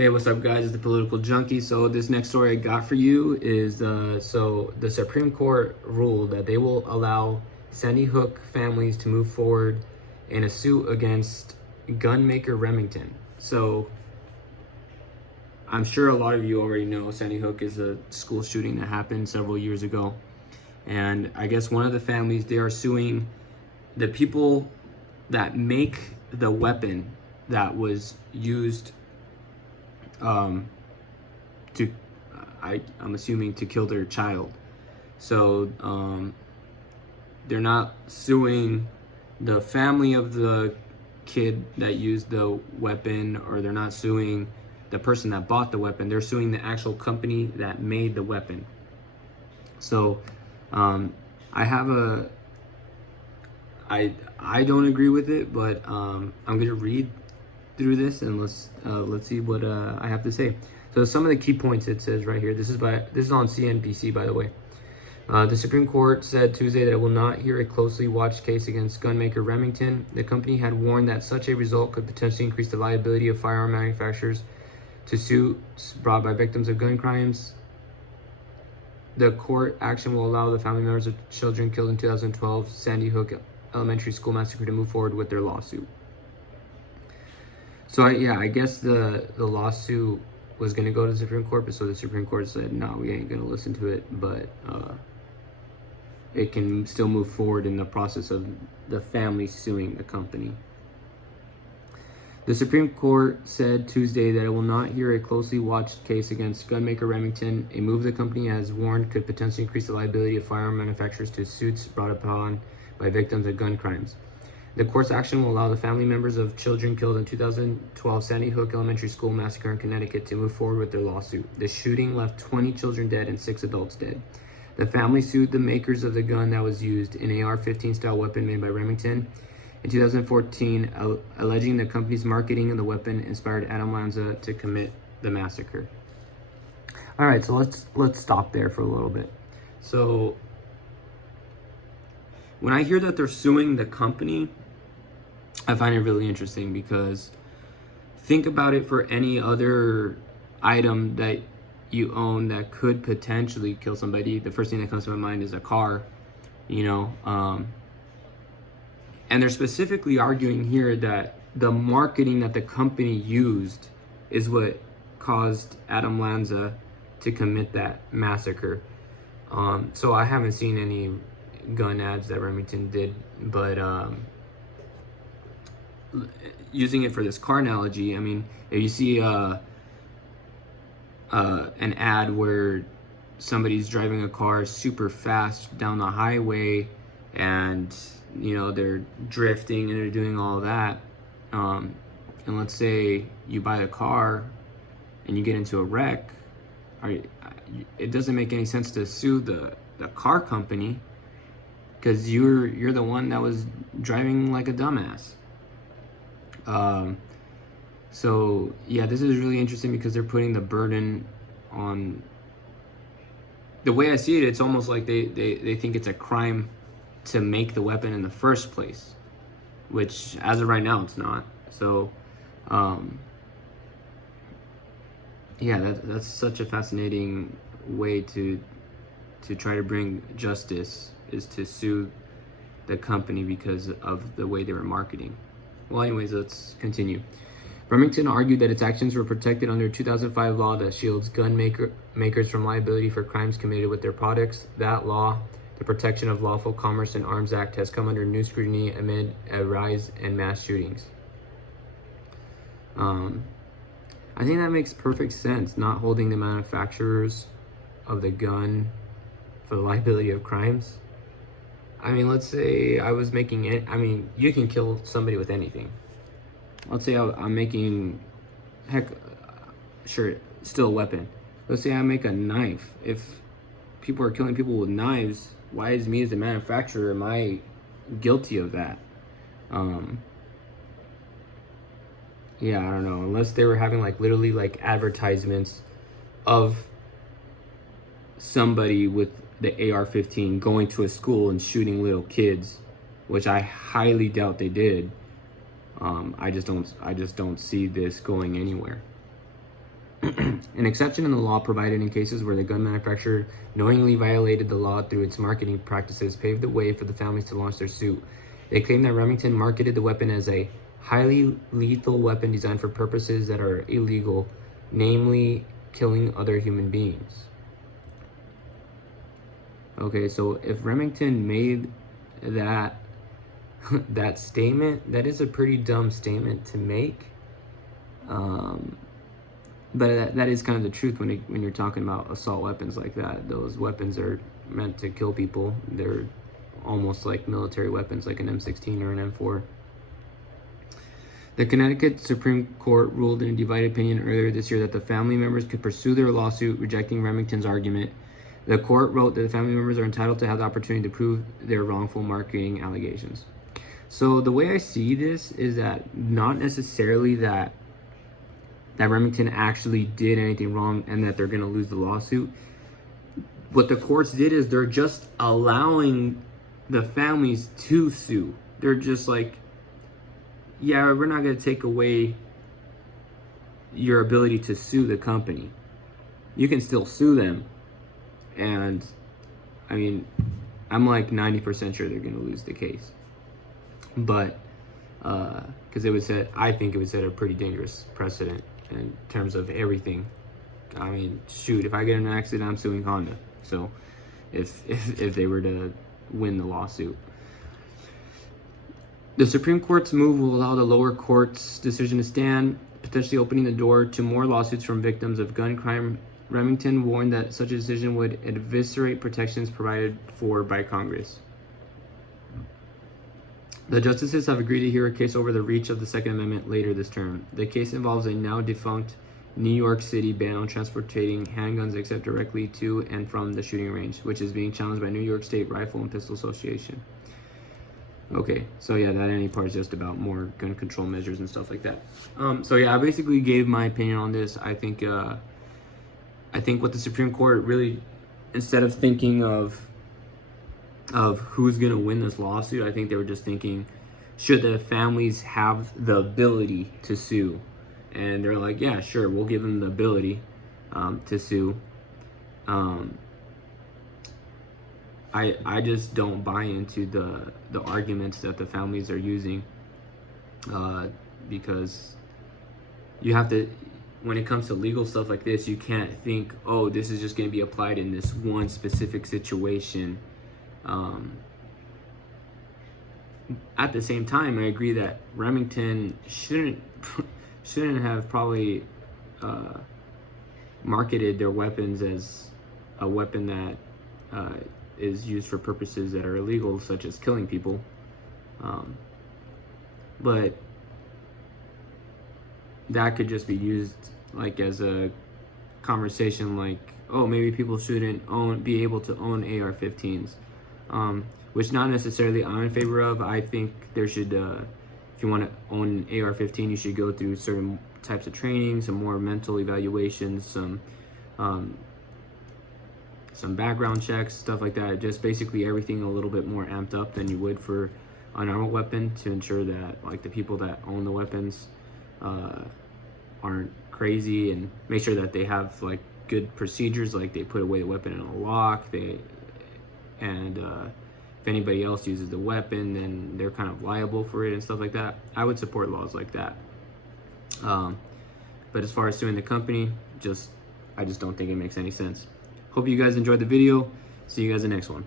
Hey, what's up, guys? It's the Political Junkie. So this next story I got for you is so the Supreme Court ruled that they will allow Sandy Hook families to move forward in a suit against Gunmaker Remington. So I'm sure a lot of you already know Sandy Hook is a school shooting that happened several years ago, and I guess one of the families, they are suing the people that make the weapon that was used to I'm assuming to kill their child. So they're not suing the family of the kid that used the weapon, or they're not suing the person that bought the weapon. They're suing the actual company that made the weapon. So I have I don't agree with it, but I'm gonna read through this and let's see what I have to say. So some of the key points it says right here. This is on CNBC, by the way. The Supreme Court said Tuesday that it will not hear a closely watched case against gunmaker Remington. The company had warned that such a result could potentially increase the liability of firearm manufacturers to suits brought by victims of gun crimes. The court action will allow the family members of children killed in 2012 Sandy Hook Elementary School massacre to move forward with their lawsuit. So I guess the lawsuit was going to go to the Supreme Court, but so the Supreme Court said, no, we ain't going to listen to it, but it can still move forward in the process of the family suing the company. The Supreme Court said Tuesday that it will not hear a closely watched case against gunmaker Remington, a move the company has warned could potentially increase the liability of firearm manufacturers to suits brought upon by victims of gun crimes. The court's action will allow the family members of children killed in 2012 Sandy Hook Elementary School massacre in Connecticut to move forward with their lawsuit. The shooting left 20 children dead and 6 adults dead. The family sued the makers of the gun that was used, an AR-15 style weapon made by Remington, in 2014, alleging the company's marketing of the weapon inspired Adam Lanza to commit the massacre. All right, so let's stop there for a little bit. So when I hear that they're suing the company, I find it really interesting, because think about it for any other item that you own that could potentially kill somebody. The first thing that comes to my mind is a car, and they're specifically arguing here that the marketing that the company used is what caused Adam Lanza to commit that massacre. So I haven't seen any gun ads that Remington did, but using it for this car analogy, I mean, if you see an ad where somebody's driving a car super fast down the highway, and they're drifting and they're doing all that, and let's say you buy a car and you get into a wreck, it doesn't make any sense to sue the car company, because you're the one that was driving like a dumbass. So yeah, this is really interesting, because they're putting the burden on. The way I see it, it's almost like they think it's a crime to make the weapon in the first place, which as of right now it's not. So yeah, that's such a fascinating way to try to bring justice, is to sue the company because of the way they were marketing. Well, anyways, let's continue. Remington argued that its actions were protected under a 2005 law that shields gun makers from liability for crimes committed with their products. That law, the Protection of Lawful Commerce in Arms Act, has come under new scrutiny amid a rise in mass shootings. I think that makes perfect sense, not holding the manufacturers of the gun for the liability of crimes. I mean, let's say I was making it. I mean, you can kill somebody with anything. Let's say I'm making, sure, still a weapon. Let's say I make a knife. If people are killing people with knives, why is me as the manufacturer, am I guilty of that? Yeah, I don't know. Unless they were having literally advertisements of somebody with the AR-15 going to a school and shooting little kids, which I highly doubt they did. I just don't see this going anywhere. An exception in the law provided in cases where the gun manufacturer knowingly violated the law through its marketing practices paved the way for the families to launch their suit. They claim that Remington marketed the weapon as a highly lethal weapon designed for purposes that are illegal, namely killing other human beings. Okay, so if Remington made that that statement, that is a pretty dumb statement to make. But that is kind of the truth when you're talking about assault weapons like that. Those weapons are meant to kill people. They're almost like military weapons, like an M16 or an M4. The Connecticut Supreme Court ruled in a divided opinion earlier this year that the family members could pursue their lawsuit, rejecting Remington's argument. The court wrote that the family members are entitled to have the opportunity to prove their wrongful marketing allegations. So the way I see this is that not necessarily that Remington actually did anything wrong and that they're going to lose the lawsuit. What the courts did is they're just allowing the families to sue. They're just like, yeah, we're not going to take away your ability to sue the company. You can still sue them. And I mean, I'm like 90% sure they're going to lose the case. But because I think it would set a pretty dangerous precedent in terms of everything. I mean, shoot, if I get in an accident, I'm suing Honda. So if they were to win the lawsuit. The Supreme Court's move will allow the lower court's decision to stand, potentially opening the door to more lawsuits from victims of gun crime. Remington warned that such a decision would eviscerate protections provided for by Congress. The justices have agreed to hear a case over the reach of the Second Amendment later this term. The case involves a now defunct New York City ban on transporting handguns except directly to and from the shooting range, which is being challenged by New York State Rifle and Pistol Association. Okay, so yeah, that any part is just about more gun control measures and stuff like that. So yeah, I basically gave my opinion on this. I think what the Supreme Court really, instead of thinking of who's gonna win this lawsuit, I think they were just thinking, should the families have the ability to sue? And they're like, yeah, sure, we'll give them the ability to sue. I just don't buy into the arguments that the families are using, because you have to, when it comes to legal stuff like this, you can't think, oh, this is just going to be applied in this one specific situation. At the same time, I agree that Remington shouldn't have probably marketed their weapons as a weapon that is used for purposes that are illegal, such as killing people. But that could just be used like as a conversation, like, oh, maybe people shouldn't be able to own AR-15s, which not necessarily I'm in favor of. I think there should, if you want to own an AR-15, you should go through certain types of training, some more mental evaluations, some background checks, stuff like that. Just basically everything a little bit more amped up than you would for a normal weapon, to ensure that like the people that own the weapons aren't crazy, and make sure that they have like good procedures, like they put away the weapon in a lock, and if anybody else uses the weapon, then they're kind of liable for it and stuff like that. I would support laws like that. But as far as suing the company, I just don't think it makes any sense. Hope you guys enjoyed the video. See you guys in the next one.